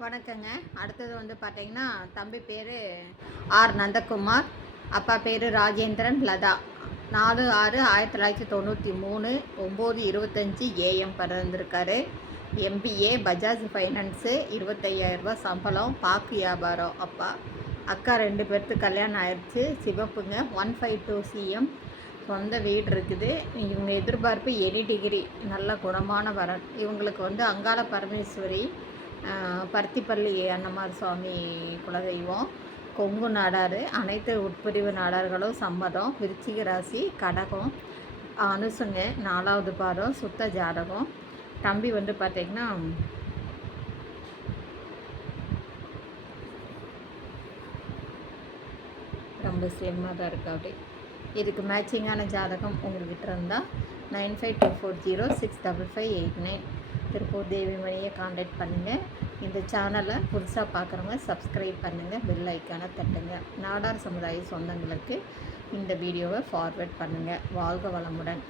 வணக்கங்க. அடுத்தது வந்து பார்த்தீங்கன்னா, தம்பி பேர் ஆர் நந்தகுமார், அப்பா பேர் ராஜேந்திரன் லதா. 4/6/1993 9:25 AM பிறந்திருக்காரு. MBA பஜாஜ் ஃபைனான்ஸு, 25,000 சம்பளம், பாக்கு வியாபாரம் அப்பா. அக்கா 2 பேர்த்துக்கு கல்யாணம் ஆயிடுச்சு. சிவப்புங்க, 152 CM, சொந்த வீடு இருக்குது. இவங்க எதிர்பார்ப்பு எனி டிகிரி, நல்ல குணமான வரன். இவங்களுக்கு வந்து அங்காள பரமேஸ்வரி, பருத்திப்பள்ளி அன்னமார் சுவாமி குலதெய்வம், கொங்கு நாடார், அனைத்து உட்பிரிவு நாடார்களும் சம்மதம். விருச்சிக ராசி, கடகம், அனுசுங்க, 4வது பாதம், சுத்த ஜாதகம். தம்பி வந்து பார்த்திங்கன்னா ரொம்ப ஸ்லிம்மாக தான் இருக்குது. அப்படி இதுக்கு மேட்சிங்கான ஜாதகம் உங்கள்கிட்ட இருந்தால் 9524065589 திருப்பூர் தேவிமணியை காண்டாக்ட் பண்ணுங்கள். இந்த சேனலை புதுசாக பார்க்குறவங்க சப்ஸ்கிரைப் பண்ணுங்கள், பெல் ஐக்கானை தட்டுங்க. நாடார் சமுதாய சொந்தங்களுக்கு இந்த வீடியோவை ஃபார்வேர்ட் பண்ணுங்கள். வாழ்க வளமுடன்.